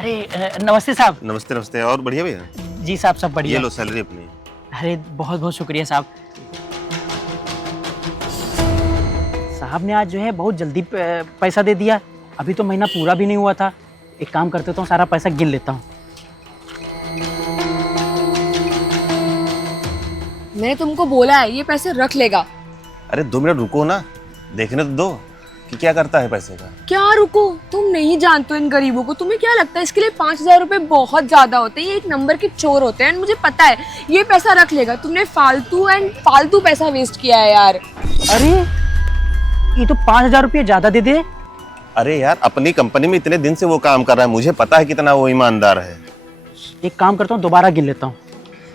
अरे नमस्ते साहब। नमस्ते नमस्ते। और बढ़िया भैया? जी साहब, सब बढ़िया। ये लो सैलरी अपनी। अरे बहुत बहुत शुक्रिया साहब। साहब ने आज जो है बहुत जल्दी पैसा दे दिया। अभी तो महीना पूरा भी नहीं हुआ था। एक काम करते तो सारा पैसा गिन लेता हूँ। मैंने तुमको बोला है ये पैसे रख लेगा। अरे 2 मिनट रुको ना, देखने तो दो कि क्या करता है पैसे का। क्या रुको? तुम नहीं जानते इन गरीबों को। तुम्हें क्या लगता है इसके लिए 5,000 रुपए बहुत ज्यादा होते हैं? ये एक नंबर के चोर होते हैं। मुझे पता है ये पैसा रख लेगा। तुमने फालतू पैसा वेस्ट किया है यार। अरे ये तो 5,000 रुपये ज्यादा दे दे। अरे यार, अपनी कंपनी में इतने दिन से वो काम कर रहा है, मुझे पता है कितना वो ईमानदार है। एक काम करता हूँ, दोबारा गिन लेता हूँ।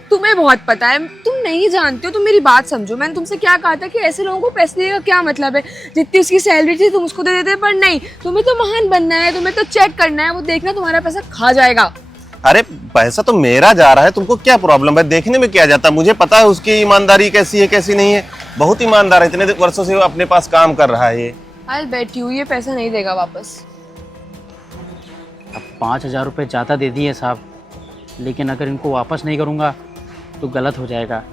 तुम्हें बहुत पता है, तुम नहीं जानते हो। तुम मेरी बात समझो। मैंने तुमसे क्या कहा था कि ऐसे लोगों को पैसे देने का क्या मतलब है? जितनी उसकी सैलरी थी तुम उसको दे देते, पर नहीं, तुम्हें तो महान बनना है। तुम्हें तो चेक करना है, वो देखना तुम्हारा पैसा खा जाएगा। अरे पैसा तो मेरा जा रहा है, तुमको क्या प्रॉब्लम है? देखने में क्या जाता है? मुझे पता है उसकी ईमानदारी कैसी है कैसी नहीं है। बहुत ईमानदार है, इतने वर्षों से वो अपने पास काम कर रहा है। ये आई बेट यू ये पैसा नहीं देगा वापस। अब 5,000 रुपये ज़्यादा दे दिए साहब, लेकिन अगर इनको वापस नहीं करूँगा तो गलत हो जाएगा।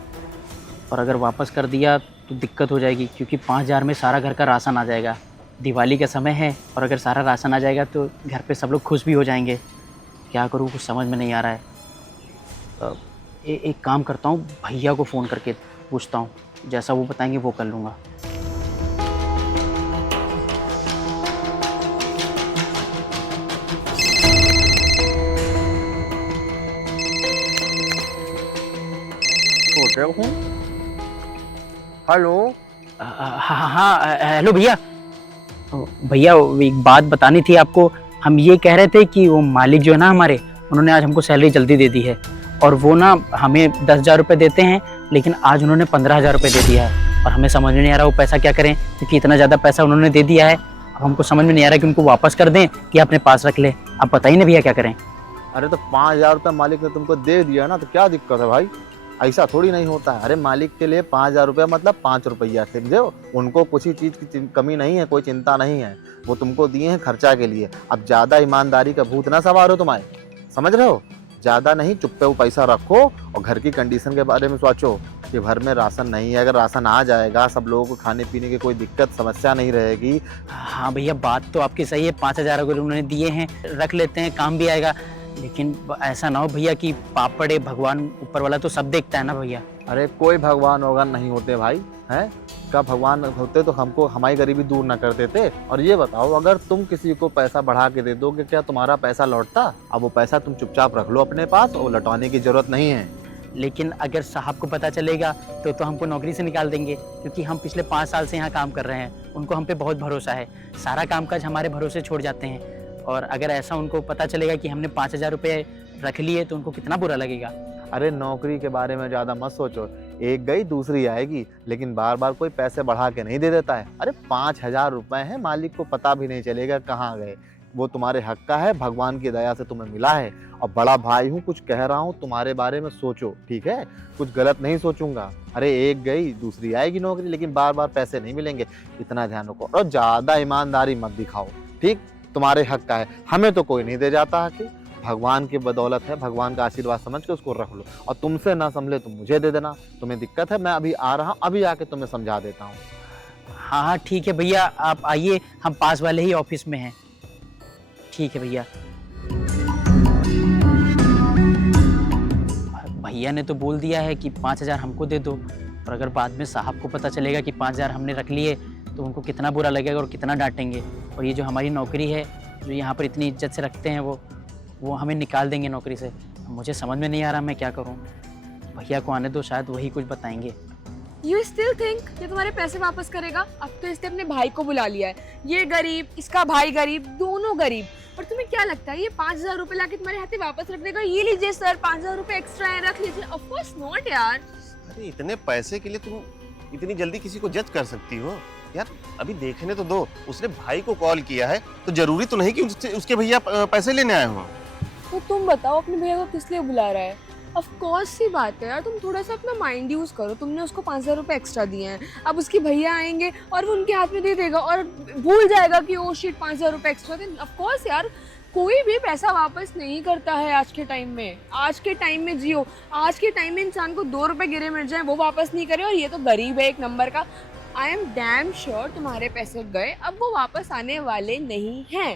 और अगर वापस कर दिया तो दिक्कत हो जाएगी, क्योंकि 5,000 में सारा घर का राशन आ जाएगा। दिवाली का समय है और अगर सारा राशन आ जाएगा तो घर पे सब लोग खुश भी हो जाएंगे। क्या करूँ, कुछ समझ में नहीं आ रहा है। एक काम करता हूँ, भैया को फ़ोन करके पूछता हूँ, जैसा वो बताएंगे वो कर लूँगा। हेलो। हाँ, हेलो भैया। भैया एक बात बतानी थी आपको। हम ये कह रहे थे कि वो मालिक जो है ना हमारे, उन्होंने आज हमको सैलरी जल्दी दे दी है। और वो ना हमें 10,000 रुपये देते हैं, लेकिन आज उन्होंने 15,000 रुपये दे दिया है। और हमें समझ में नहीं आ रहा वो पैसा क्या करें, क्योंकि इतना ज़्यादा पैसा उन्होंने दे दिया है। अब हमको समझ में नहीं आ रहा कि उनको वापस कर दें कि अपने पास रख ले। आप बताइए ना भैया, क्या करें? अरे तो 5,000 रुपये मालिक ने तुमको दे दिया ना, तो क्या दिक्कत है भाई? ऐसा थोड़ी नहीं होता है। अरे मालिक के लिए 5,000 रुपया मतलब 5 रुपया, समझे? उनको कुछ ही चीज़ की कमी नहीं है, कोई चिंता नहीं है। वो तुमको दिए हैं खर्चा के लिए। अब ज़्यादा ईमानदारी का भूत ना सवारो तुम्हारे, समझ रहे हो? ज़्यादा नहीं, चुप्पे वो पैसा रखो और घर की कंडीशन के बारे में सोचो कि घर में राशन नहीं है। अगर राशन आ जाएगा, सब लोगों को खाने पीने की कोई दिक्कत समस्या नहीं रहेगी। हाँ भैया, बात तो आपकी सही है। 5,000 अगर उन्होंने दिए हैं, रख लेते हैं, काम भी आएगा। लेकिन ऐसा ना हो भैया कि पापड़े भगवान ऊपर वाला तो सब देखता है ना भैया। अरे कोई भगवान वगवान नहीं होते भाई, हैं? का भगवान होते तो हमको हमारी गरीबी दूर ना कर देते। और ये बताओ, अगर तुम किसी को पैसा बढ़ा के दे दोगे, क्या तुम्हारा पैसा लौटता? अब वो पैसा तुम चुपचाप रख लो अपने पास, और लौटाने की जरूरत नहीं है। लेकिन अगर साहब को पता चलेगा तो हमको नौकरी से निकाल देंगे, क्योंकि हम पिछले 5 साल से यहाँ काम कर रहे हैं। उनको हम पे बहुत भरोसा है, सारा कामकाज हमारे भरोसे छोड़ जाते हैं। और अगर ऐसा उनको पता चलेगा कि हमने 5,000 रुपये रख लिए तो उनको कितना बुरा लगेगा। अरे नौकरी के बारे में ज़्यादा मत सोचो, एक गई दूसरी आएगी। लेकिन बार बार कोई पैसे बढ़ा के नहीं दे देता है। अरे 5,000 रुपये हैं, मालिक को पता भी नहीं चलेगा कहाँ गए। वो तुम्हारे हक का है, भगवान की दया से तुम्हें मिला है। और बड़ा भाई हूँ, कुछ कह रहा हूँ, तुम्हारे बारे में सोचो, ठीक है? कुछ गलत नहीं सोचूंगा। अरे एक गई दूसरी आएगी नौकरी, लेकिन बार बार पैसे नहीं मिलेंगे, इतना ध्यान रखो। और ज़्यादा ईमानदारी मत दिखाओ, ठीक? तुम्हारे हक का है, हमें तो कोई नहीं दे जाता है। भगवान की बदौलत है, भगवान का आशीर्वाद समझ के उसको रख लो। और तुमसे ना संभले तो मुझे दे देना। तुम्हें दिक्कत है, मैं अभी आ रहा हूँ, अभी आके तुम्हें समझा देता हूँ। हाँ हाँ ठीक है भैया, आप आइए, हम पास वाले ही ऑफिस में हैं। ठीक है भैया। भैया ने तो बोल दिया है कि 5,000 हमको दे दो। और अगर बाद में साहब को पता चलेगा कि 5,000 हमने रख लिए तो उनको कितना बुरा लगेगा और कितना डांटेंगे। और ये जो हमारी नौकरी है, जो यहाँ पर इतनी इज्जत से रखते हैं, वो हमें निकाल देंगे नौकरी से। मुझे समझ में नहीं आ रहा मैं क्या करूँ। भैया को आने दो, शायद वही कुछ बताएंगे। You still think कि तुम्हारे पैसे वापस करेगा? अब तो इसने अपने भाई को बुला लिया है। ये गरीब, इसका भाई गरीब, दोनों गरीब। और तुम्हें क्या लगता है ये 5,000 रुपए लाके तुम्हारे हाथ में वापस रख देगा? ये लीजिए सर, 5,000 रुपए एक्स्ट्रा है, रख लीजिए। ऑफ कोर्स नॉट यार। अरे इतने पैसे के लिए तुम इतनी जल्दी किसी को जज कर सकती हो? यार अभी देखने तो दो। उसने भाई को कॉल किया है, तो जरूरी तो नहीं कि उसके भैया पैसे लेने आए हो। तो तुम बताओ अपने भैया को किस लिए बुला रहा है? ऑफ कोर्स सी बात है यार, तुम थोड़ा सा अपना माइंड यूज करो। तुमने उसको 5,000 रुपए एक्स्ट्रा दिए हैं, अब उसके भैया आएंगे और वो उनके हाथ में दे देगा और भूल जाएगा कि ओ शिट 5,000 रुपए एक्स्ट्रा थे। ऑफ कोर्स यार, कोई भी पैसा वापस नहीं करता है आज के टाइम में। आज के टाइम में जियो, आज के टाइम में इंसान को 2 रुपए गिरे मिल जाए वो वापस नहीं करे, और ये तो गरीब है एक नंबर का। आई एम डैम श्योर तुम्हारे पैसे गए, अब वो वापस आने वाले नहीं हैं।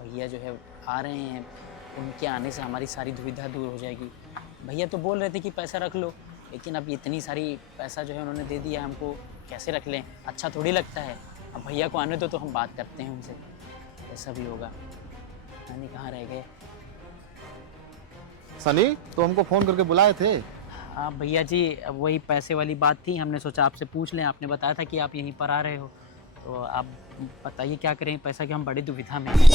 भैया जो है आ रहे हैं, उनके आने से हमारी सारी दुविधा दूर हो जाएगी। भैया तो बोल रहे थे कि पैसा रख लो, लेकिन अब इतनी सारी पैसा जो है उन्होंने दे दिया हमको, कैसे रख लें? अच्छा थोड़ी लगता है। अब भैया को आने दो तो हम बात करते हैं उनसे, ऐसा भी होगा। नानी कहाँ रह गए? सनी, तो हमको फोन करके बुलाए थे? हाँ भैया जी, अब वही पैसे वाली बात थी, हमने सोचा आपसे पूछ लें। आपने बताया था कि आप यहीं पर आ रहे हो, तो आप बताइए क्या करें पैसा की, हम बड़ी दुविधा में हैं।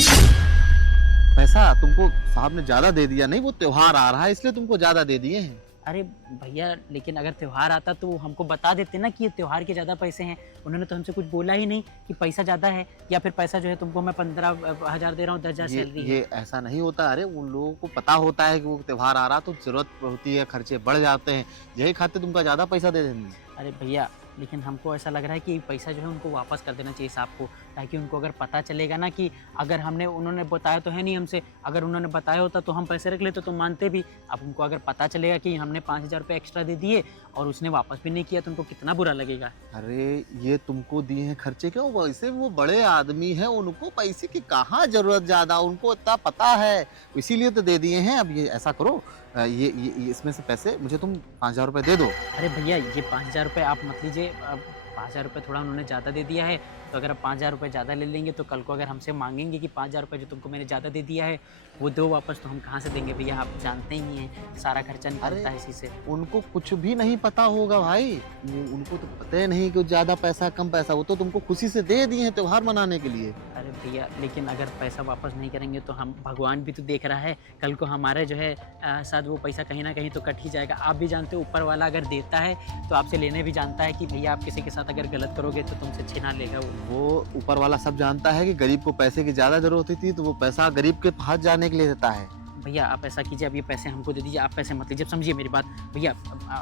पैसा तुमको साहब ने ज्यादा दे दिया? नहीं, वो त्योहार आ रहा है इसलिए तुमको ज्यादा दे दिए हैं। अरे भैया, लेकिन अगर त्यौहार आता तो हमको बता देते ना कि ये त्यौहार के ज़्यादा पैसे हैं। उन्होंने तो हमसे कुछ बोला ही नहीं कि पैसा ज़्यादा है, या फिर पैसा जो है तुमको मैं 15,000 दे रहा हूँ, 10,000 सैलरी है। ये ऐसा नहीं होता। अरे उन लोगों को पता होता है कि वो त्योहार आ रहा तो जरूरत होती है, खर्चे बढ़ जाते हैं, यही खाते तुमका ज्यादा पैसा दे देंगे। अरे भैया, लेकिन हमको ऐसा लग रहा है कि पैसा जो है उनको वापस कर देना चाहिए साहब को, ताकि उनको अगर पता चलेगा ना कि अगर उन्होंने बताया तो है नहीं हमसे, अगर उन्होंने बताया होता तो हम पैसे रख लेते तो मानते भी। अब उनको अगर पता चलेगा कि हमने 5,000 रुपये एक्स्ट्रा दे दिए और उसने वापस भी नहीं किया तो उनको कितना बुरा लगेगा। अरे ये तुमको दिए हैं खर्चे क्यों? वैसे वो बड़े आदमी हैं, उनको पैसे की कहाँ जरूरत ज्यादा, उनको इतना पता है, इसीलिए तो दे दिए हैं। अब ये ऐसा करो, ये इसमें से पैसे मुझे तुम 5,000 रुपये दे दो। अरे भैया, ये 5,000 रुपये आप मत लीजिए। 5,000 रुपये थोड़ा उन्होंने ज़्यादा दे दिया है, तो अगर आप 5,000 रुपये ज़्यादा ले लेंगे तो कल को अगर हमसे मांगेंगे कि 5,000 रुपये जो तुमको मैंने ज़्यादा दे दिया है वो दो वापस, तो हम कहाँ से देंगे भैया? आप जानते ही हैं सारा खर्चा निकलता है इसी से। उनको कुछ भी नहीं पता होगा भाई, उनको तो पता ही नहीं कि ज्यादा पैसा कम पैसा, वो तो तुमको खुशी से दे दिए हैं त्योहार मनाने के लिए। अरे भैया, लेकिन अगर पैसा वापस नहीं करेंगे तो हम, भगवान भी तो देख रहा है, कल को हमारे जो है साथ वो पैसा कहीं ना कहीं तो कट ही जाएगा। आप भी जानते हो ऊपर वाला अगर देता है तो आपसे लेने भी जानता है कि भैया आप किसी के साथ अगर गलत करोगे तो तुमसे छीना लेगा वो ऊपर वाला सब जानता है कि गरीब को पैसे की ज्यादा जरूरत होती है, तो वो पैसा गरीब के पास जाने के लिए देता है। भैया आप ऐसा कीजिए, अब ये पैसे हमको दे दीजिए, आप पैसे मत लीजिए, समझिए मेरी बात भैया।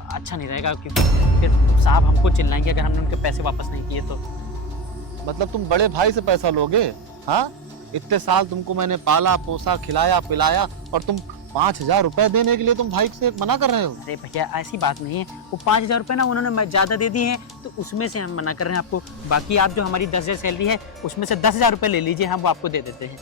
अच्छा नहीं रहेगा, क्योंकि फिर साहब हमको चिल्लाएंगे अगर हमने उनके पैसे वापस नहीं किए तो। मतलब तुम बड़े भाई से पैसा लोगे? हाँ, इतने साल तुमको मैंने पाला पोसा खिलाया पिलाया और तुम 5,000 रुपए देने के लिए तुम भाई से मना कर रहे हो? अरे भैया, ऐसी बात नहीं है, वो 5,000 रुपये ना उन्होंने ज़्यादा दे दिए हैं तो उसमें से हम मना कर रहे हैं आपको। बाकी आप जो हमारी 10,000 सैलरी है उसमें से 10,000 रुपये ले लीजिए, हम वो आपको दे देते हैं।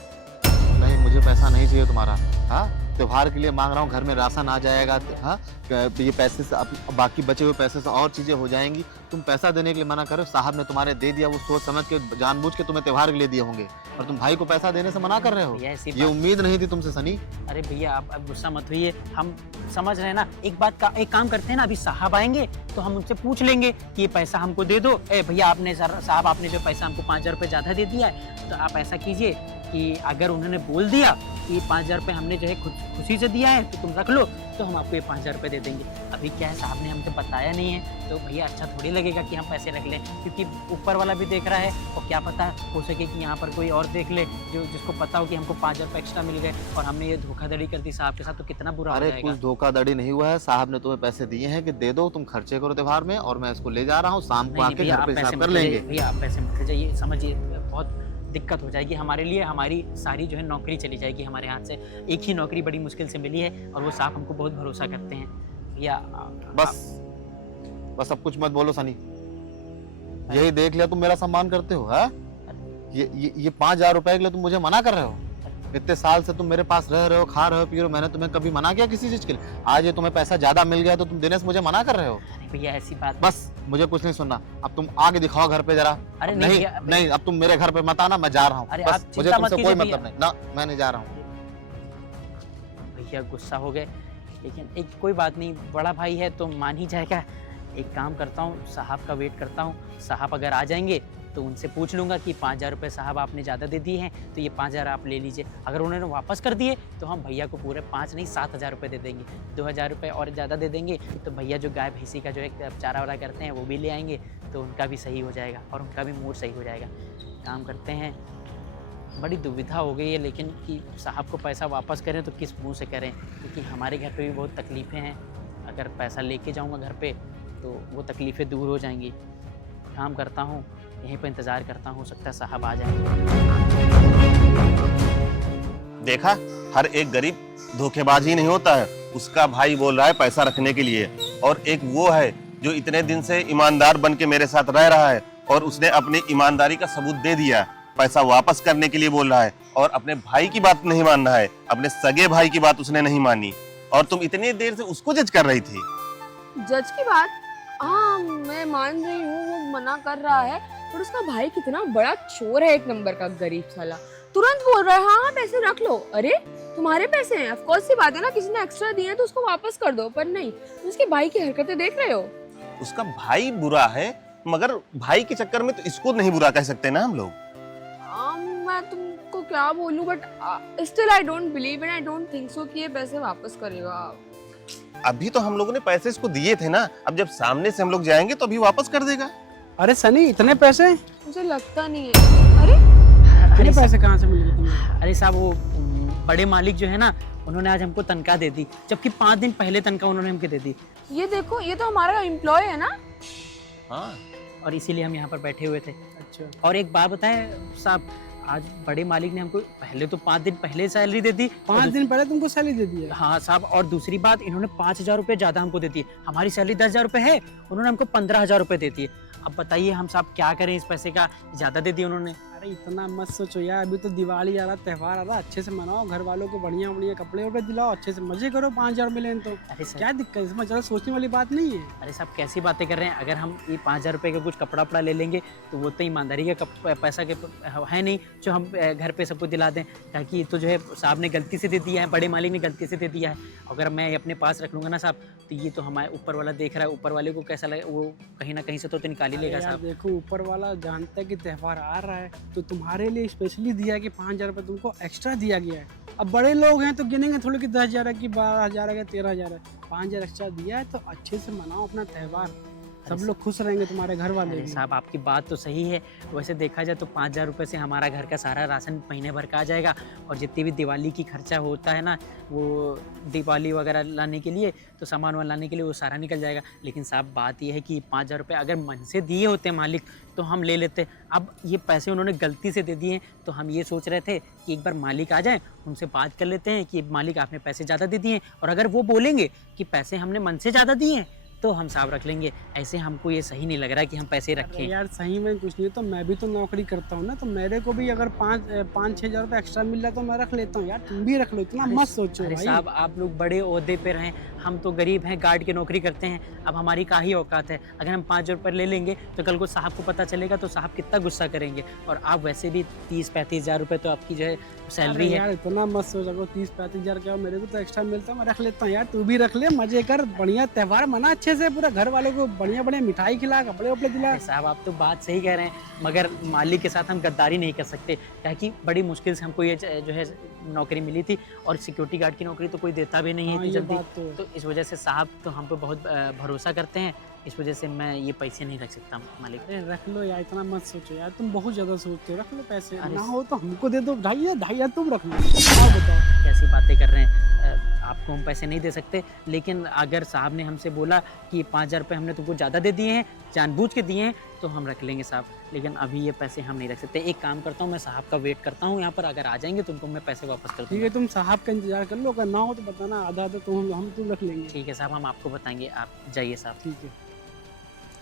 नहीं, मुझे पैसा नहीं चाहिए तुम्हारा। हाँ, त्योहार के लिए मांग रहा हूँ, घर में राशन आ जाएगा। हाँ, ये पैसे से अब बाकी बचे हुए पैसे से और चीजें हो जाएंगी। तुम पैसा देने के लिए मना कर रहे हो, साहब ने तुम्हारे दे दिया, वो सोच समझ के जानबूझ के तुम्हें त्योहार के लिए दिए होंगे, और तुम भाई को पैसा देने से मना कर रहे हो। भैया ऐसी ये उम्मीद नहीं थी तुमसे सनी। अरे भैया, आप अब गुस्सा मत होइए, हम समझ रहे हैं ना। एक काम करते हैं ना, अभी साहब आएंगे तो हम उनसे पूछ लेंगे कि ये पैसा हमको दे दो। भैया साहब आपने जो पैसा हमको 5,000 रुपये ज़्यादा दे दिया है, तो आप ऐसा कीजिए कि अगर उन्होंने बोल दिया कि 5,000 रुपये हमने जो है खुशी से दिया है तो तुम रख लो, तो हम आपको ये 5,000 रुपये दे देंगे। अभी क्या है, साहब ने हमसे बताया नहीं है तो भैया अच्छा थोड़ी लगेगा कि हम पैसे रख लें, क्योंकि ऊपर वाला भी देख रहा है, और क्या पता हो सके कि यहाँ पर कोई और देख ले जिसको पता हो कि हमको 5,000 रुपये एक्स्ट्रा मिल गए और हमने ये धोखाधड़ी कर दी साहब के साथ, तो कितना बुरा हो अरे जाएगा। कुछ धोखाधड़ी नहीं हुआ है, साहब ने तुम्हें पैसे दिए हैं कि दे दो, तुम खर्चे करो त्योहार में, और मैं इसको ले जा रहा हूँ, शाम को नहीं, आके भैया घर आप पे पैसे हिसाब मत कर ले लेंगे। जाइए, भैया आप पैसे मत ले जाइए, समझिए बहुत दिक्कत हो जाएगी हमारे लिए, हमारी सारी जो है नौकरी चली जाएगी हमारे हाथ से। एक ही नौकरी बड़ी मुश्किल से मिली है और वो साहब हमको बहुत भरोसा करते हैं भैया। बस अब कुछ मत बोलो सनी, यही देख लिया तुम मेरा सम्मान करते हो। है ये 5,000 रुपए के लिए तुम मुझे मना कर रहे हो? इतने साल से तुम मेरे पास रह रहे हो, खा रहे हो, पी रहे हो, मैंने तुम्हें कभी मना किया किसी चीज के लिए? आज ये तुम्हें पैसा ज्यादा मिल गया तो तुम देने से मुझे मना कर रहे हो? अरे भैया ऐसी बात। बस मुझे कुछ नहीं सुनना, अब तुम आगे दिखाओ घर पे जरा। अरे नहीं भैया, नहीं, अब तुम मेरे घर पे मत आना, मैं जा रहा हूँ। अरे बस आप मुझे चिंता मत तुमसे कोई कीजिए मतलब नहीं ना, मैं नहीं जा रहा हूँ। भैया गुस्सा हो गए, लेकिन एक कोई बात नहीं, बड़ा भाई है तो मान ही जाएगा। एक काम करता हूँ, साहब का वेट करता हूँ, साहब अगर आ जाएंगे तो उनसे पूछ लूँगा कि 5,000 रुपये साहब आपने ज़्यादा दे दिए हैं तो ये 5,000 आप ले लीजिए। अगर उन्होंने वापस कर दिए तो हम भैया को पूरे 5 नहीं 7,000 रुपये दे देंगे, 2,000 रुपये और ज़्यादा दे देंगे। तो भैया जो गाय भैंसी का जो है चारा वारा करते हैं वो भी ले आएंगे, तो उनका भी सही हो जाएगा और उनका भी मूड सही हो जाएगा। काम करते हैं, बड़ी दुविधा हो गई है, लेकिन कि साहब को पैसा वापस करें तो किस मुँह से करें, क्योंकि हमारे घर पर भी बहुत तकलीफ़ें हैं। अगर पैसा लेके जाऊँगा घर पर तो वो तकलीफ़ें दूर हो जाएंगी। काम करता हूँ, यहीं पर इंतज़ार करता हूँ, हो सकता है साहब आ जाए। देखा, हर एक गरीब धोखेबाज ही नहीं होता है। उसका भाई बोल रहा है पैसा रखने के लिए, और एक वो है जो इतने दिन से ईमानदार बन के मेरे साथ रह रहा है और उसने अपनी ईमानदारी का सबूत दे दिया, पैसा वापस करने के लिए बोल रहा है, और अपने भाई की बात नहीं मान रहा है, अपने सगे भाई की बात उसने नहीं मानी, और तुम इतनी देर से उसको जज कर रही थी। जज की बात, हाँ मैं मान रही हूँ वो मना कर रहा है, पर उसका भाई कितना बड़ा चोर है, एक नंबर का गरीब साला। तुरंत बोल रहा है हाँ पैसे रख लो। अरे तुम्हारे पैसे हैं, ऑफ कोर्स सी बात है ना, किसी ने एक्स्ट्रा दिए हैं तो उसको वापस कर दो, पर नहीं, उसके भाई की हरकतें देख रहे हो। उसका भाई बुरा है, मगर भाई के चक्कर में तो इसको नहीं बुरा कह सकते ना हम लोग। मैं तुमको क्या बोलूं, but still I don't believe and I don't think so कि ये पैसे वापस करेगा। अभी तो हम लोगों ने पैसे इसको दिए थे ना, अब जब सामने से हम लोग जाएंगे तो अभी वापस कर देगा। अरे सनी, इतने पैसे? मुझे लगता नहीं है। अरे इतने पैसे कहाँ से मिल गए तुम्हें? अरे साहब वो बड़े मालिक जो है ना, उन्होंने आज हमको तनख्वाह दे दी, जबकि 5 दिन पहले तनख्वाह उन्होंने हमको दे दी। ये देखो, ये तो हमारा एम्प्लॉय है ना। हाँ, और इसीलिए हम यहाँ पर बैठे हुए थे। अच्छा, और एक बात बताएं साहब, आज बड़े मालिक ने हमको पहले तो 5 दिन पहले सैलरी दे दी। 5 दिन पहले तुमको सैलरी दे दी है? हाँ साहब, और दूसरी बात, इन्होंने 5,000 रुपये ज्यादा हमको दे दिए। हमारी सैलरी 10,000 रुपये है, उन्होंने हमको 15,000 रुपये दे दिए। अब बताइए हम साहब क्या करें, इस पैसे का ज्यादा दे दिए उन्होंने। अरे इतना मत सोचो यार, अभी तो दिवाली आ रहा, त्योहार आ रहा, अच्छे से मनाओ, घर वालों को बढ़िया बढ़िया कपड़े वपड़े दिलाओ, अच्छे से मजे करो, 5,000 मिले तो अरे सर, क्या दिक्कत, इसमें ज़्यादा सोचने वाली बात नहीं है। अरे साहब कैसी बातें कर रहे हैं, अगर हम ये 5,000 रुपये का कुछ कपड़ा वपड़ा ले लेंगे तो वो तो ईमानदारी का पैसा के है नहीं जो हम घर पे सबको दिला दें, ताकि तो जो है साहब ने गलती से दे दिया है, बड़े मालिक ने गलती से दे दिया है। अगर मैं अपने पास रख लूँगा ना साहब, तो ये तो हमारे ऊपर वाला देख रहा है, ऊपर वाले को कैसा लगे, वो कहीं ना कहीं से तो निकाल ही लेगा यार साहब। देखो, ऊपर वाला जानता है कि त्यौहार आ रहा है, तो तुम्हारे लिए स्पेशली दिया है कि 5,000 रुपये तुमको एक्स्ट्रा दिया गया है। अब बड़े लोग हैं तो गिनेंगे थोड़ी कि 10,000 है कि 12,000 है कि 13,000 है, 5,000 एक्स्ट्रा दिया है, तो अच्छे से मनाओ अपना त्यौहार, सब लोग खुश रहेंगे, तुम्हारे घर वाले अरे भी। साहब आपकी बात तो सही है, वैसे देखा जाए तो 5,000 रुपये से हमारा घर का सारा राशन महीने भर का आ जाएगा, और जितनी भी दिवाली की खर्चा होता है ना, वो दिवाली वगैरह लाने के लिए, तो सामान वामान लाने के लिए वो सारा निकल जाएगा। लेकिन साहब बात ये है कि 5,000 रुपये अगर मन से दिए होते मालिक तो हम ले लेते। अब ये पैसे उन्होंने गलती से दे दिए हैं, तो हम ये सोच रहे थे कि एक बार मालिक आ जाए, उनसे बात कर लेते हैं कि मालिक आपने पैसे ज़्यादा दे दिए हैं, और अगर वो बोलेंगे कि पैसे हमने मन से ज़्यादा दिए हैं तो हम साहब रख लेंगे। ऐसे हमको ये सही नहीं लग रहा है कि हम पैसे अरे रखें। यार सही में कुछ नहीं, तो मैं भी तो नौकरी करता हूँ ना, तो मेरे को भी अगर 5-6 हज़ार रुपये एक्स्ट्रा मिल रहा है तो मैं रख लेता हूँ यार, तुम भी रख लो, इतना मत सोचो अरे भाई। साहब आप लोग बड़े ओहदे पे रहें, हम तो गरीब हैं, गार्ड की नौकरी करते हैं, अब हमारी का ही औकात है। अगर हम 5,000 रुपये ले लेंगे तो कल को साहब को पता चलेगा तो साहब कितना गुस्सा करेंगे, और आप वैसे भी 30-35 हज़ार रुपये तो आपकी जो है सैलरी है। यार इतना मत सोच, अगर 30-35 हज़ार क्या मेरे को तो एक्स्ट्रा मिलता है, मैं रख लेता हूँ यार, तू भी रख ले, मजे कर, बढ़िया त्यौहार मना अच्छे से, पूरा घर वालों को बढ़िया बढ़िया मिठाई खिला, कपड़े वपड़े दिला। अरे साहब आप तो बात सही कह रहे हैं, मगर मालिक के साथ हम गद्दारी नहीं कर सकते, ताकि बड़ी मुश्किल से हमको ये जो है नौकरी मिली थी, और सिक्योरिटी गार्ड की नौकरी तो कोई देता भी नहीं है हाँ, इतनी ये जल्दी। बात तो। तो इस वजह से साहब तो हम पे बहुत भरोसा करते हैं, इस वजह से मैं ये पैसे नहीं रख सकता मालिक। अरे रख लो यार, इतना मत सोचो यार, तुम बहुत ज्यादा सोचते हो, रख लो पैसे, अरे ना हो तो हमको दे दो, 2,500 तुम रख लो। आओ बताओ। कैसी बातें कर रहे हैं, आपको हम पैसे नहीं दे सकते, लेकिन अगर साहब ने हमसे बोला कि 5,000 रुपये हमने तुमको ज़्यादा दे दिए हैं, जानबूझ के दिए हैं, तो हम रख लेंगे साहब, लेकिन अभी ये पैसे हम नहीं रख सकते। एक काम करता हूँ, मैं साहब का वेट करता हूँ यहाँ पर, अगर आ जाएंगे तो उनको मैं पैसे वापस कर ठीक दूँगा। है, तुम साहब का इंतजार कर लो, अगर ना हो तो बताना, आधा आधा तो हम तुम रख लेंगे। ठीक है साहब, हम आपको बताएंगे, आप जाइए साहब। ठीक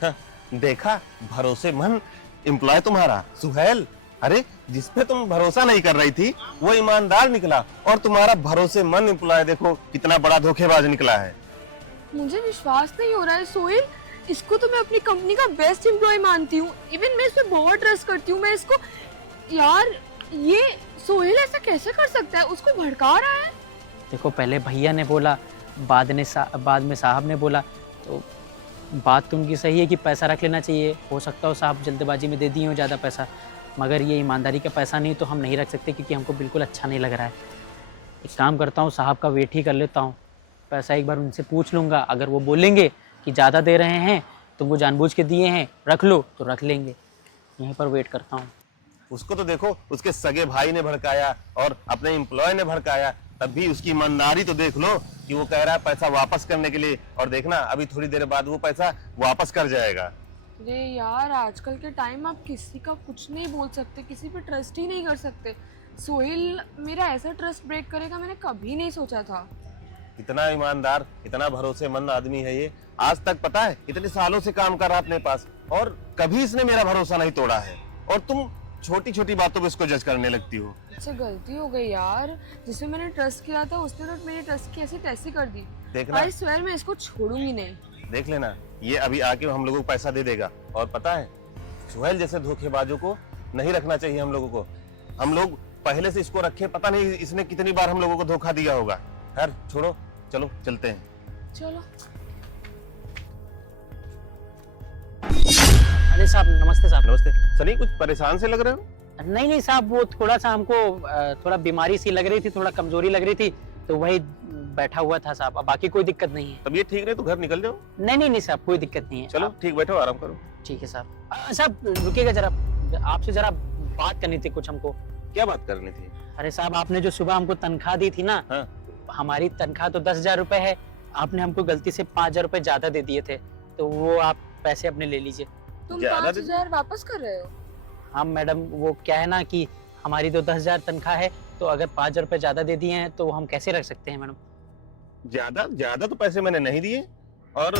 है। देखा, भरोसेमंद एम्प्लॉय तुम्हारा सुहेल। अरे जिसपे तुम भरोसा नहीं कर रही थी वो ईमानदार निकला, और तुम्हारा भरोसेमंद एम्प्लॉय देखो कितना बड़ा धोखेबाज निकला है। मुझे विश्वास नहीं हो रहा है सोहेल, इसको तो मैं अपनी कंपनी का बेस्ट एम्प्लॉय मानती हूँ, इवन मैं इस पे बहुत ट्रस्ट करती हूँ। मैं इसको, यार ये सोहेल ऐसा कैसे कर सकता है, उसको भड़का रहा है। देखो पहले भैया ने बोला, बाद में साहब ने बोला, तो बात तो उनकी सही है कि पैसा रख लेना चाहिए, हो सकता हो साहब जल्दबाजी में दे दिए हो ज़्यादा पैसा, मगर ये ईमानदारी का पैसा नहीं तो हम नहीं रख सकते, क्योंकि हमको बिल्कुल अच्छा नहीं लग रहा है। एक काम करता हूँ, साहब का वेट ही कर लेता हूँ, पैसा एक बार उनसे पूछ लूँगा, अगर वो बोलेंगे कि ज़्यादा दे रहे हैं, तुमको जानबूझ के दिए हैं, रख लो, तो रख लेंगे। यहीं पर वेट करता हूँ। उसको तो देखो, उसके सगे भाई ने भड़काया और अपने एम्प्लॉय ने भड़काया, तब भी उसकी ईमानदारी तो देख लो कि वो कह रहा है पैसा वापस करने के लिए, और देखना अभी थोड़ी देर बाद वो पैसा वापस कर जाएगा। अरे यार आजकल के टाइम आप किसी का कुछ नहीं बोल सकते, किसी पे ट्रस्ट ही नहीं कर सकते। सोहेल मेरा ऐसा ट्रस्ट ब्रेक करेगा मैंने कभी नहीं सोचा था। इतना ईमानदार, इतना भरोसेमंद आदमी है ये। आज तक पता है इतने सालों से काम कर रहा है अपने पास और कभी इसने मेरा भरोसा नहीं तोड़ा है, और तुम छोटी छोटी बातों पे इसको जज करने लगती हो। मुझसे गलती हो गई यार, जिसमें मैंने ट्रस्ट किया था उसने तो मेरे ट्रस्ट की ऐसी तैसी कर दी। देखना, आई स्वेयर मैं इसको छोड़ूंगी नहीं। देख लेना, ये अभी आके हम लोगों को पैसा दे देगा। और पता है सुहेल जैसे धोखेबाजों को नहीं रखना चाहिए हम लोगों को। हम लोग पहले से इसको रखे, पता नहीं इसने कितनी बार हम लोगों को धोखा दिया होगा। खैर छोड़ो, चलो चलते हैं। चलो। अरे साहब नमस्ते साहब। नमस्ते। सनी कुछ परेशान से लग रहे हो? नहीं नहीं साहब, वो थोड़ा सा हमको थोड़ा बीमारी सी लग रही थी, थोड़ा कमजोरी लग रही थी, तो वही बैठा हुआ था साहब। अब बाकी कोई दिक्कत नहीं है। तबीयत ठीक रहे तो घर निकल जाओ। नहीं नहीं नहीं साहब, कोई दिक्कत नहीं है। चलो ठीक, बैठो आराम करो। ठीक है साहब। साहब रुकिएगा जरा, आपसे जरा बात करनी थी कुछ हमको। क्या बात करनी थी? अरे साहब आपने जो सुबह हमको तनख्वाह दी थी ना, हाँ। हमारी तनख्वाह तो 10,000 रुपए है, आपने हमको गलती से 5,000 रुपए ज्यादा दे दिए थे, तो वो आप पैसे अपने ले लीजिए। तुम ज्यादा 5,000 वापस कर रहे हो? हाँ मैडम, वो क्या है ना कि हमारी तो 10,000 तनख्वाह है, तो अगर 5,000 रुपए ज्यादा दे दिए हैं तो हम कैसे रख सकते हैं मैडम? ज्यादा ज्यादा तो पैसे मैंने नहीं दिए, और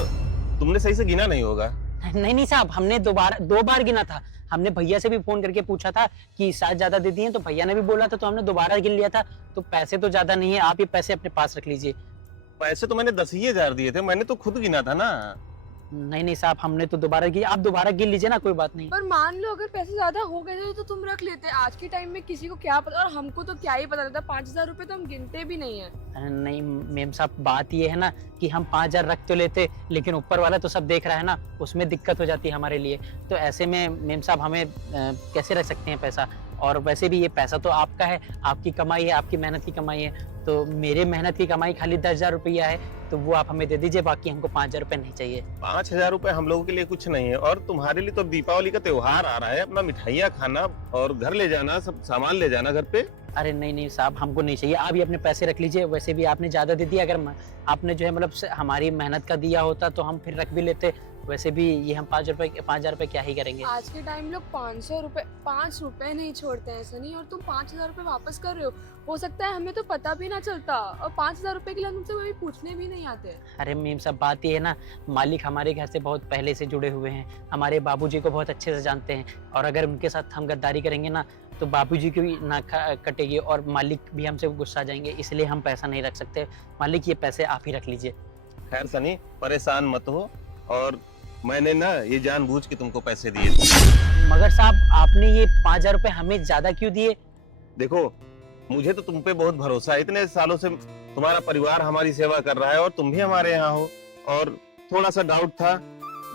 तुमने सही से गिना नहीं होगा। नहीं नहीं साहब, हमने दो बार गिना था। हमने भैया से भी फोन करके पूछा था कि शायद ज्यादा दे दिए हैं, तो भैया ने भी बोला था, तो हमने दोबारा गिन लिया था। तो पैसे तो ज्यादा नहीं है, आप ये पैसे अपने पास रख लीजिए। पैसे तो मैंने 10,000 दिए थे, मैंने तो खुद गिना था ना। नहीं नहीं साहब, हमने तो दोबारा गिन, आप दोबारा गिन लीजिए ना, कोई बात नहीं। पर मान लो अगर पैसे ज्यादा हो गए थे तो तुम रख लेते। आज के टाइम में किसी को क्या पता, और हमको तो क्या ही पता रहता। 5,000 रुपए तो हम गिनते भी नहीं है। नहीं मेम साहब, बात ये है ना कि हम 5,000 रख तो लेते, लेकिन ऊपर वाला तो सब देख रहा है ना, उसमें दिक्कत हो जाती है हमारे लिए। तो ऐसे में मेम साहब हमें कैसे रख सकते हैं पैसा? और वैसे भी ये पैसा तो आपका है, आपकी कमाई है, आपकी मेहनत की कमाई है। तो मेरे मेहनत की कमाई खाली 10,000 रुपया है, तो वो आप हमें दे दीजिए, बाकी हमको 5,000 रुपए नहीं चाहिए। 5,000 रुपए हम लोगों के लिए कुछ नहीं है, और तुम्हारे लिए तो अब दीपावली का त्योहार आ रहा है, अपना मिठाइयाँ खाना और घर ले जाना, सब सामान ले जाना घर पे। अरे नहीं नहीं साहब, हमको नहीं चाहिए, आप ये अपने पैसे रख लीजिए। वैसे भी आपने ज्यादा दे दिया, अगर आपने जो है मतलब हमारी मेहनत का दिया होता तो हम फिर रख भी लेते। वैसे भी ये हम 5,000 रुपए क्या ही करेंगे। आज के टाइम लोग 5 रुपए नहीं छोड़ते हैं सनी, और तुम 5,000 रुपए वापस कर रहे हो सकता है हमें तो पता भी ना चलता, और 5,000 रुपए के लिए तुमसे कभी पूछने भी नहीं आते। अरे मेम साहब, बात ये है ना, मालिक हमारे घर से बहुत पहले से जुड़े हुए हैं, हमारे बाबूजी को बहुत अच्छे से जानते हैं, और अगर उनके साथ हम गद्दारी करेंगे ना तो बाबूजी की भी नाक कटेगी और मालिक भी हमसे गुस्सा जाएंगे, इसलिए हम पैसा नहीं रख सकते। मालिक ये पैसे आप ही रख लीजिए। खैर सनी, परेशान मत हो, और मैंने ना ये जानबूझ के तुमको पैसे दिए थे। मगर साहब आपने ये 5,000 रुपए हमें ज्यादा क्यों दिए? देखो, मुझे तो तुम पे बहुत भरोसा है, इतने सालों से तुम्हारा परिवार हमारी सेवा कर रहा है और तुम भी हमारे यहाँ हो, और थोड़ा सा डाउट था,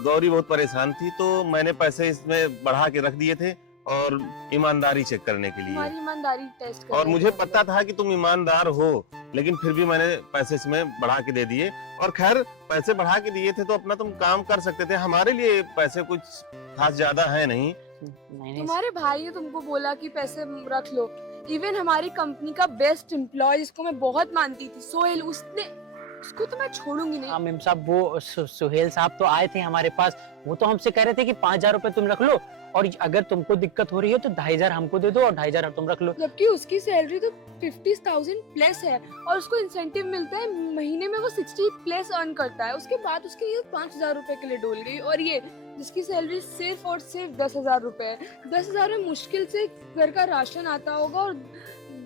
गौरी बहुत परेशान थी, तो मैंने पैसे इसमें बढ़ा के रख दिए थे, और ईमानदारी चेक करने के लिए। हमारी ईमानदारी टेस्ट करने और मुझे के लिए। पता था कि तुम ईमानदार हो, लेकिन फिर भी मैंने पैसे इसमें बढ़ा के दे दिए। और खैर, पैसे बढ़ा के दिए थे तो अपना तुम काम कर सकते थे, हमारे लिए पैसे कुछ खास ज्यादा है नहीं। नहीं तुम्हारे भाई ने तुमको बोला कि पैसे रख लो। इवन हमारी कंपनी का बेस्ट एम्प्लॉय जिसको मैं बहुत मानती थी, सोहेल, उसको तो मैं छोड़ूंगी नहीं। हाँ मेम साहब, वो सुहेल साहब तो आए थे हमारे पास, वो तो हमसे कह रहे थे कि 5,000 रुपए तुम रख लो, और अगर तुमको दिक्कत हो रही है तो 2,500 हमको दे दो और 2,500 तुम रख लो। जबकि उसकी सैलरी तो 50,000 प्लस है, और उसको इंसेंटिव मिलता है, महीने में वो 60 प्लस अर्न करता है। उसके बाद उसके ये 5,000 रुपए के लिए डोल गई, और ये जिसकी सैलरी सिर्फ और सिर्फ 10,000 रुपए है। 10,000 में मुश्किल से घर का राशन आता होगा और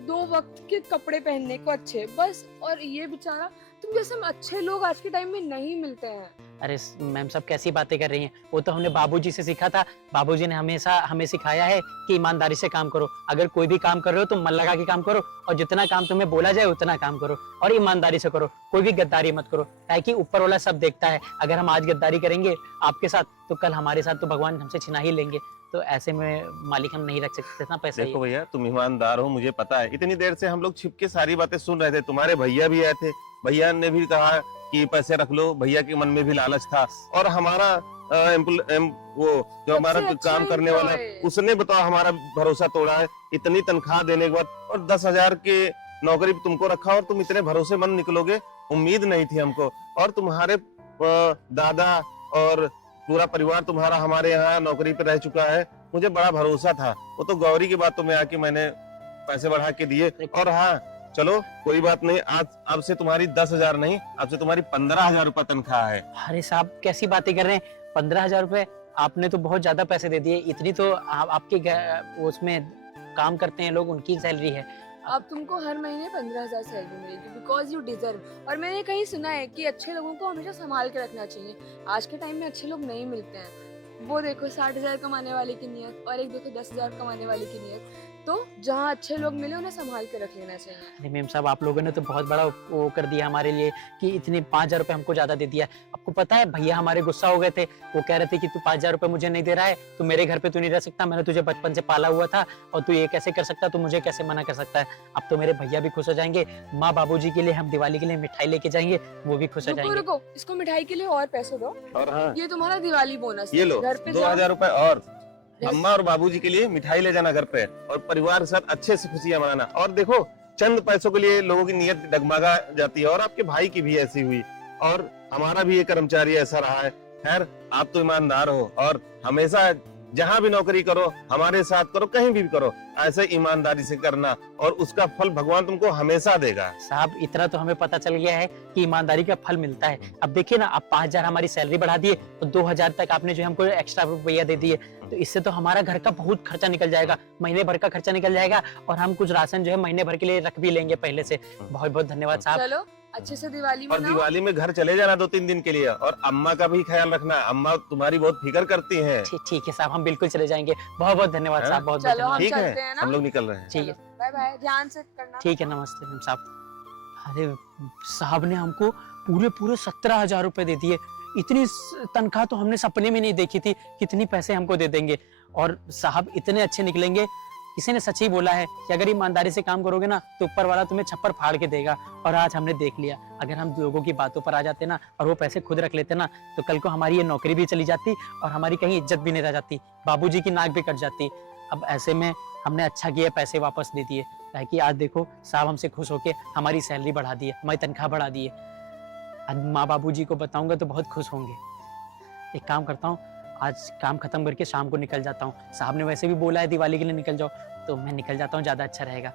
2 वक्त के कपड़े पहनने को अच्छे, बस। और ये बेचारा, तुम जैसे अच्छे लोग आज के टाइम में नहीं मिलते हैं। अरे मैम साहब, कैसी बातें कर रही हैं? वो तो हमने बाबूजी से सीखा था। बाबूजी ने हमेशा हमें सिखाया है कि ईमानदारी से काम करो। अगर कोई भी काम कर रहे हो तो मन लगा के काम करो, और जितना काम तुम्हें बोला जाए उतना काम करो, और ईमानदारी से करो, कोई भी गद्दारी मत करो, ताकि ऊपर वाला सब देखता है। अगर हम आज गद्दारी करेंगे आपके साथ, तो कल हमारे साथ तो भगवान हमसे छिना ही लेंगे। तो ऐसे में मालिक हम नहीं रख सकते ना पैसा। देखो भैया, तुम ईमानदार हो, मुझे पता है। इतनी देर से हम लोग छिप के सारी बातें सुन रहे थे, तुम्हारे भैया भी आए थे, भैया ने भी कहा कि पैसे रख लो, भैया के मन में भी लालच था, और हमारा वो जो हमारा सबसे काम अच्छा करने वाला employee। उसने बताओ हमारा भरोसा तोड़ा है। इतनी तनख्वाह देने के बाद, और 10,000 के नौकरी तुमको रखा, और तुम इतने भरोसेमंद निकलोगे, उम्मीद नहीं थी हमको। और तुम्हारे दादा और पूरा परिवार तुम्हारा हमारे यहाँ नौकरी पे रह चुका है, मुझे बड़ा भरोसा था। वो तो गौरी की बातों में आके मैंने पैसे बढ़ा के दिए। और हाँ चलो कोई बात नहीं, आज अब से तुम्हारी 10,000 नहीं, अब से तुम्हारी 15,000 रुपये तनख्वाह है। अरे साहब कैसी बातें कर रहे हैं, 15,000 रुपये? आपने तो बहुत ज्यादा पैसे दे दिए। इतनी तो आपके उसमें काम करते हैं लोग, उनकी सैलरी है। अब तुमको हर महीने 15,000 सैलरी मिलेगी बिकॉज यू डिजर्व। और मैंने कहीं सुना है कि अच्छे लोगों को हमेशा संभाल के रखना चाहिए। आज के टाइम में अच्छे लोग नहीं मिलते हैं। वो देखो 60,000 कमाने वाले की नियत और एक देखो 10,000 कमाने वाले की नियत। तो जहाँ अच्छे लोग मिले उन्हें संभाल के रख लेना चाहिए। अरे मेम साहब, आप लोगों ने तो बहुत बड़ा वो कर दिया हमारे लिए कि इतने 5,000 रुपये हमको ज्यादा दे दिया। आपको पता है भैया हमारे गुस्सा हो गए थे, वो कह रहे थे कि तू 5,000 रुपये मुझे नहीं दे रहा है, तू मेरे घर पे तू नहीं रह सकता, मैंने तुझे बचपन से पाला हुआ था और तू ये कैसे कर सकता, तू मुझे कैसे मना कर सकता है। अब तो मेरे भैया भी खुश हो जाएंगे, माँ बाबूजी के लिए हम दिवाली के लिए मिठाई लेके जाएंगे, वो भी खुश हो रुको जाएंगे। रुको, इसको मिठाई के लिए और पैसे दो। और हाँ ये तुम्हारा दिवाली बोनस। ये लो घर पे 2,000 रुपए और अम्मा और बाबूजी के लिए मिठाई ले जाना घर पे, और परिवार के साथ अच्छे से खुशियां मनाना। और देखो चंद पैसों के लिए लोगों की नीयत डगमगा जाती है, और आपके भाई की भी ऐसी हुई, और हमारा भी ये कर्मचारी ऐसा रहा है। खैर आप तो ईमानदार हो, और हमेशा जहाँ भी नौकरी करो हमारे साथ करो, कहीं भी करो ऐसे ईमानदारी से करना, और उसका फल भगवान तुमको हमेशा देगा। साहब इतना तो हमें पता चल गया है कि ईमानदारी का फल मिलता है। अब देखिए ना, आप 5,000 हमारी सैलरी बढ़ा दिए तो 2,000 तक आपने जो हमको एक्स्ट्रा रुपया दे दिए, तो इससे तो हमारा घर का बहुत खर्चा निकल जाएगा, महीने भर का खर्चा निकल जाएगा, और हम कुछ राशन जो है महीने भर के लिए रख भी लेंगे पहले से। बहुत बहुत धन्यवाद साहब। चलो अच्छे से दिवाली और मनाओ। दिवाली में घर चले जाना 2-3 दिन के लिए, और अम्मा का भी ख्याल रखना, अम्मा तुम्हारी बहुत फिक्र करती हैं। ठीक है साहब, हम बिल्कुल चले जाएंगे। बहुत बहुत धन्यवाद हाँ? साहब, बहुत बहुत चलो, हम धन्यवाद। ठीक चलते हैं है ना? हम लोग निकल रहे हैं। ठीक है, बाय बाय, ध्यान से करना। ठीक है, नमस्ते मैम साहब। अरे साहब ने हमको पूरे पूरे 17,000 रुपए दे दिए। इतनी तनख्वाह तो हमने सपने में नहीं देखी थी, कितनी पैसे हमको दे देंगे। और साहब इतने अच्छे निकलेंगे, किसी ने सच ही बोला है कि अगर ईमानदारी से काम करोगे ना तो ऊपर वाला तुम्हें छप्पर फाड़ के देगा। और आज हमने देख लिया, अगर हम लोगों की बातों पर आ जाते ना और वो पैसे खुद रख लेते ना, तो कल को हमारी ये नौकरी भी चली जाती और हमारी कहीं इज्जत भी नहीं रह जाती, बाबूजी की नाक भी कट जाती। अब ऐसे में हमने अच्छा किया, पैसे वापस दे दिए, ताकि आज देखो साहब हमसे खुश होके हमारी सैलरी बढ़ा दी है, हमारी तनख्वाह बढ़ा दी है। आज माँ बाबूजी को बताऊंगा तो बहुत खुश होंगे। एक काम करता हूँ, आज काम खत्म करके शाम को निकल जाता हूँ। साहब ने वैसे भी बोला है दिवाली के लिए निकल जाओ, तो मैं निकल जाता हूँ, ज्यादा अच्छा रहेगा।